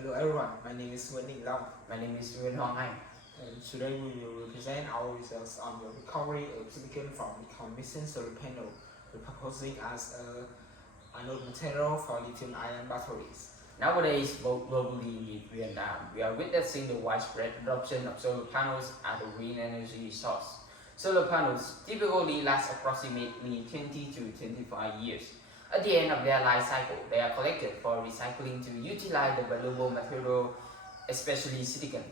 Hello everyone, my name is Nguyễn Long. My name is Luyện. And today we will present our results on the recovery of silicon from decommissioned solar panel, proposing as a anode material for lithium-ion batteries. Nowadays, both globally in Vietnam, we are witnessing the widespread adoption of solar panels as a green energy source. Solar panels typically last approximately 20 to 25 years. At the end of their life cycle, they are collected for recycling to utilize the valuable material, especially silicon.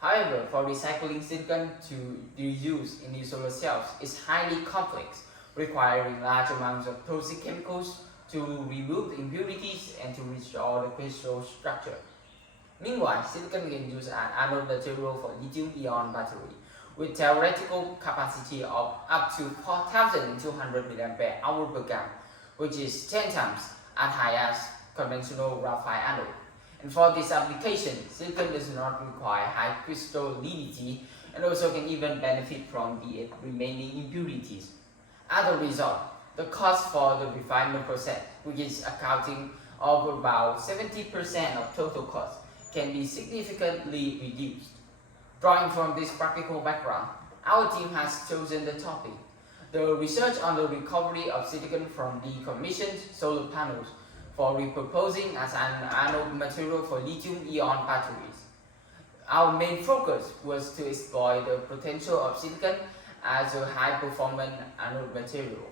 However, for recycling silicon to reuse in new solar cells is highly complex, requiring large amounts of toxic chemicals to remove the impurities and to restore the crystal structure. Meanwhile, silicon can use an anode material for lithium-ion battery with theoretical capacity of up to 4,200 mAh per gram, which is 10 times as high as conventional graphite anode. And for this application, silicon does not require high crystallinity and also can even benefit from the remaining impurities. As a result, the cost for the refinement process, which is accounting of about 70% of total cost, can be significantly reduced. Drawing from this practical background, our team has chosen the topic, the research on the recovery of silicon from decommissioned solar panels for repurposing as an anode material for lithium-ion batteries. Our main focus was to explore the potential of silicon as a high-performance anode material.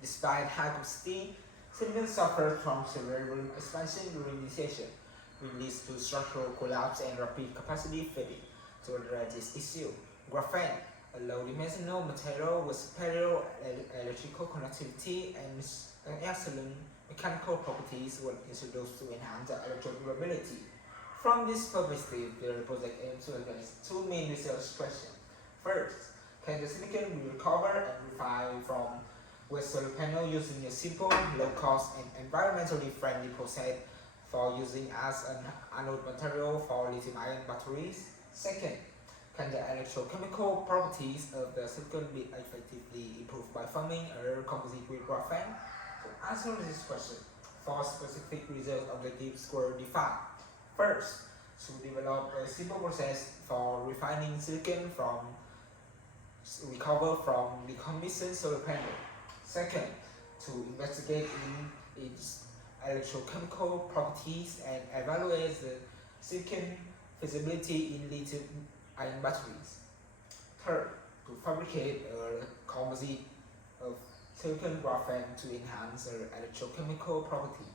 Despite high capacity, silicon suffers from severe expansion during initiation, which leads to structural collapse and rapid capacity fading. To address this issue, graphene, a low-dimensional material with superior electrical conductivity and excellent mechanical properties, were introduced to enhance the electrodurability. From this perspective, the project aims to address two main research questions. First, can the silicon be recovered and refined from with solar panel using a simple, low-cost, and environmentally friendly process for using as an anode material for lithium-ion batteries? Second, can the electrochemical properties of the silicon be effectively improved by forming a composite with graphene? To answer this question, four specific research objectives were defined. First, to develop a simple process for refining silicon from recover from decommissioned solar panel. Second, to investigate in its electrochemical properties and evaluate the silicon feasibility in lithium-ion batteries. Third, to fabricate a composite of silicon graphene to enhance their electrochemical properties.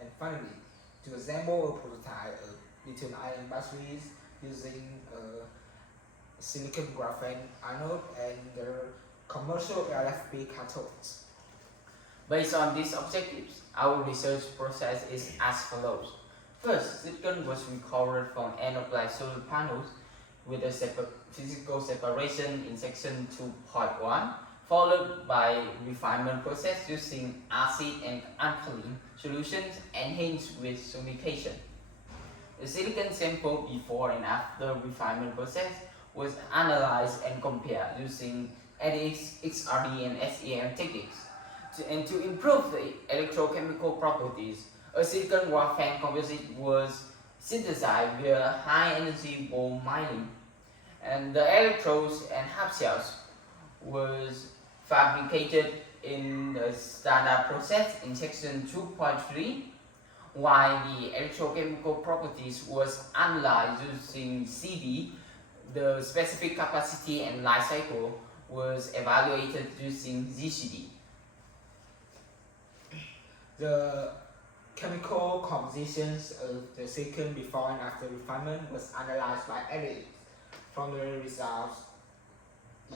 And finally, to assemble a prototype of lithium-ion batteries using a silicon graphene anode and their commercial LFP cathodes. Based on these objectives, our research process is as follows. First, silicon was recovered from end-of-life solar panels with a physical separation in section 2.1, followed by refinement process using acid and alkaline solutions enhanced with sonication. The silicon sample before and after refinement process was analyzed and compared using ADX, XRD, and SEM techniques. To improve the electrochemical properties, a silicon graphene composite was synthesized via high-energy ball milling, and the electrodes and half shells was fabricated in the standard process in section 2.3, while the electrochemical properties was analyzed using CD. The specific capacity and life cycle was evaluated using ZCD. The chemical compositions of the silicon before and after refinement was analyzed by ADX. From the results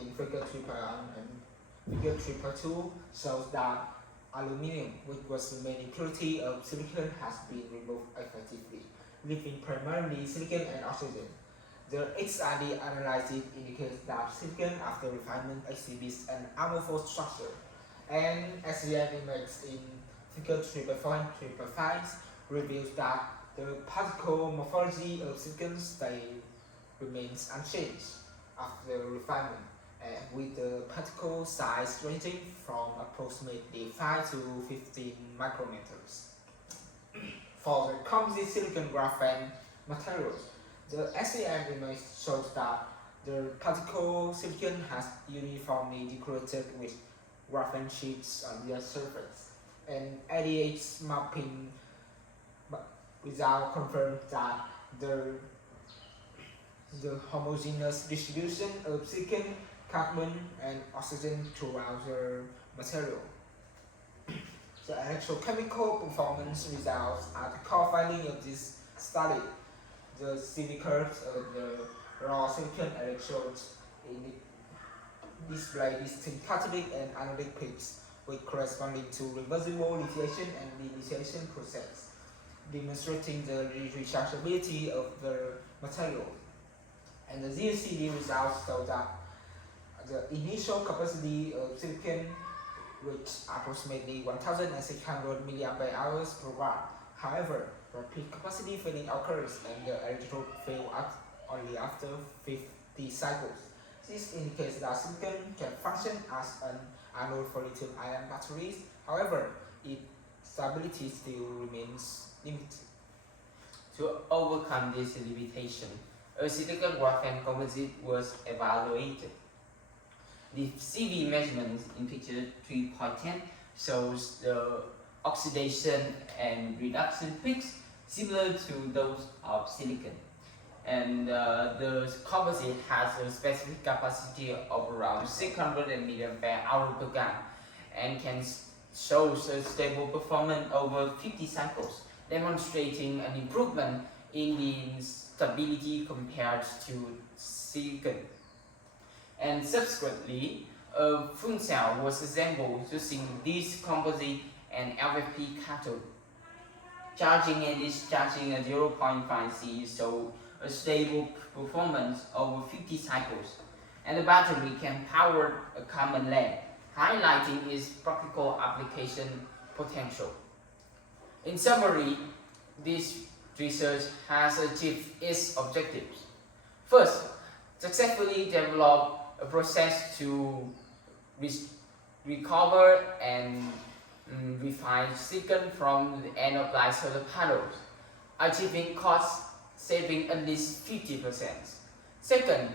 in figure 3.1 and figure 3.2 shows that aluminum, which was the main impurity of silicon, has been removed effectively, leaving primarily silicon and oxygen. The XRD analysis indicates that silicon after refinement exhibits an amorphous structure, and SEM image in figure 3.4 and 3.5 reveals that the particle morphology of silicon remains unchanged after refinement, with the particle size ranging from approximately 5 to 15 micrometers. For the composite silicon graphene materials, the SEM image shows that the particle silicon has uniformly decorated with graphene sheets on their surface, and ADH mapping without confirms that the homogeneous distribution of silicon, carbon, and oxygen throughout the material. The electrochemical performance results are the core finding of this study. The CV curves of the raw silicon electrodes display distinct catalytic and anodic peaks, which corresponding to reversible lithiation and deinitiation process, demonstrating the rechargeability of the material. And the ZCD results show that the initial capacity of silicon reached approximately 1,600 mAh per watt. However, rapid capacity fading occurs and the electrode fails only after 50 cycles. This indicates that silicon can function as an anode for lithium-ion batteries. However, its stability still remains limited. To overcome this limitation, a silicon graphene composite was evaluated. The CV measurements in picture 3.10 shows the oxidation and reduction peaks similar to those of silicon. And the composite has a specific capacity of around 600 mAh per gram and can show a stable performance over 50 cycles, demonstrating an improvement in the stability compared to silicon. And subsequently, a fuel cell was assembled using this composite and LFP cathode. Charging and discharging at 0.5 C show a stable performance over 50 cycles, and the battery can power a common lane, highlighting its practical application potential. In summary, this research has achieved its objectives. First, successfully develop a process to recover and refine silicon from the end-of-life solar panels, achieving cost saving at least 50%. Second,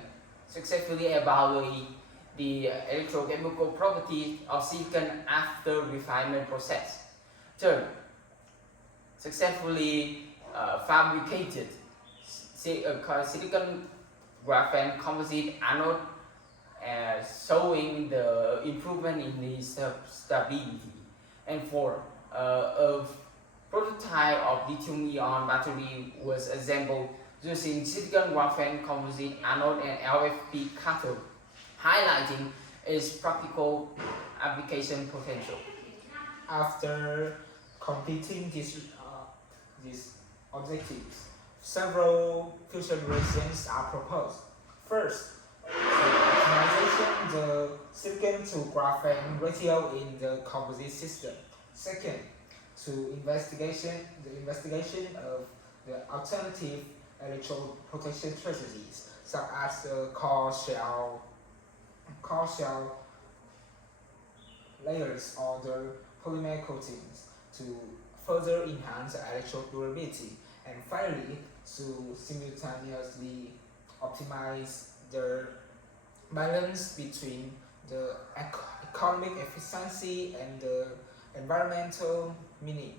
successfully evaluate the electrochemical properties of silicon after refinement process. Third, successfully fabricated silicon graphene composite anode, showing the improvement in the stability. And four, a prototype of lithium-ion battery was assembled using silicon graphene composite anode and LFP cathode, highlighting its practical application potential. After completing these objectives, several future directions are proposed. First, optimization the silicon to graphene ratio in the composite system. Second, the investigation of the alternative electrode protection strategies, such as the core shell layers or the polymer coatings, to further enhance the electrode durability. And finally, to simultaneously optimize the balance between the economic efficiency and the environmental meaning.